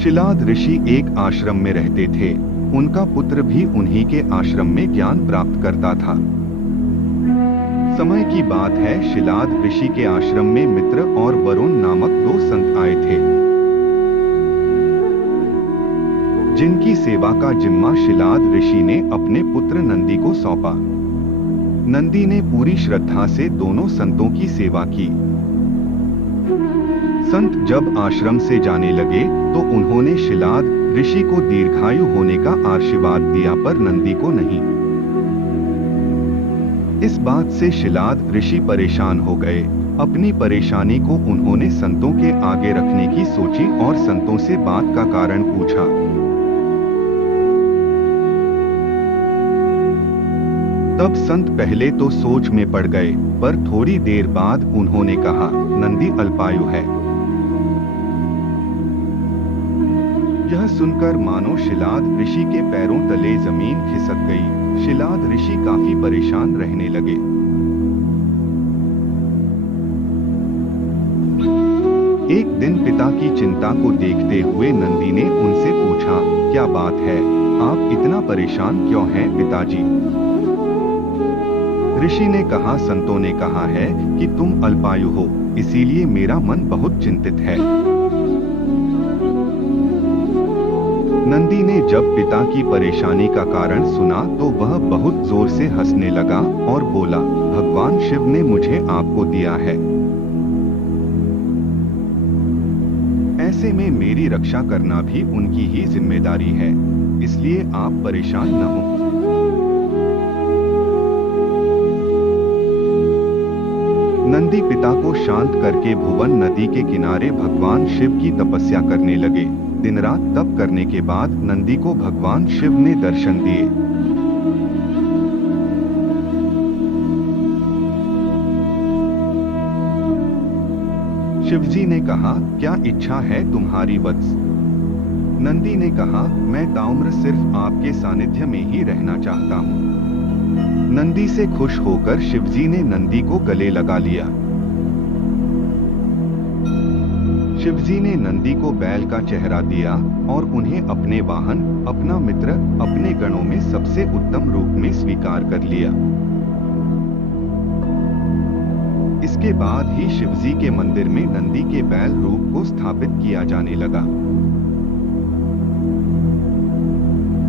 शिलाद ऋषि एक आश्रम में रहते थे। उनका पुत्र भी उन्हीं के आश्रम में ज्ञान प्राप्त करता था। समय की बात है, शिलाद ऋषि के आश्रम में मित्र और वरुण नामक दो संत आए थे, जिनकी सेवा का जिम्मा शिलाद ऋषि ने अपने पुत्र नंदी को सौंपा। नंदी ने पूरी श्रद्धा से दोनों संतों की सेवा की। संत जब आश्रम से जाने लगे तो उन्होंने शिलाद ऋषि को दीर्घायु होने का आशीर्वाद दिया, पर नंदी को नहीं। इस बात से शिलाद ऋषि परेशान हो गए। अपनी परेशानी को उन्होंने संतों के आगे रखने की सोची और संतों से बात का कारण पूछा। तब संत पहले तो सोच में पड़ गए, पर थोड़ी देर बाद उन्होंने कहा, नंदी अल्पायु है। यह सुनकर मानो शिलाद ऋषि के पैरों तले जमीन खिसक गई। शिलाद ऋषि काफी परेशान रहने लगे। एक दिन पिता की चिंता को देखते हुए नंदी ने उनसे पूछा, क्या बात है, आप इतना परेशान क्यों हैं पिताजी? ऋषि ने कहा, संतों ने कहा है कि तुम अल्पायु हो, इसीलिए मेरा मन बहुत चिंतित है। नंदी ने जब पिता की परेशानी का कारण सुना तो वह बहुत जोर से हंसने लगा और बोला, भगवान शिव ने मुझे आपको दिया है, ऐसे में मेरी रक्षा करना भी उनकी ही जिम्मेदारी है, इसलिए आप परेशान न हो। नंदी पिता को शांत करके भुवन नदी के किनारे भगवान शिव की तपस्या करने लगे। दिन रात तप करने के बाद नंदी को भगवान शिव ने दर्शन दिए। शिवजी ने कहा, क्या इच्छा है तुम्हारी वत्स? नंदी ने कहा, मैं ताम्र सिर्फ आपके सानिध्य में ही रहना चाहता हूँ। नंदी से खुश होकर शिवजी ने नंदी को गले लगा लिया। शिवजी ने नंदी को बैल का चेहरा दिया और उन्हें अपने वाहन, अपना मित्र, अपने गणों में सबसे उत्तम रूप में स्वीकार कर लिया। इसके बाद ही शिवजी के मंदिर में नंदी के बैल रूप को स्थापित किया जाने लगा।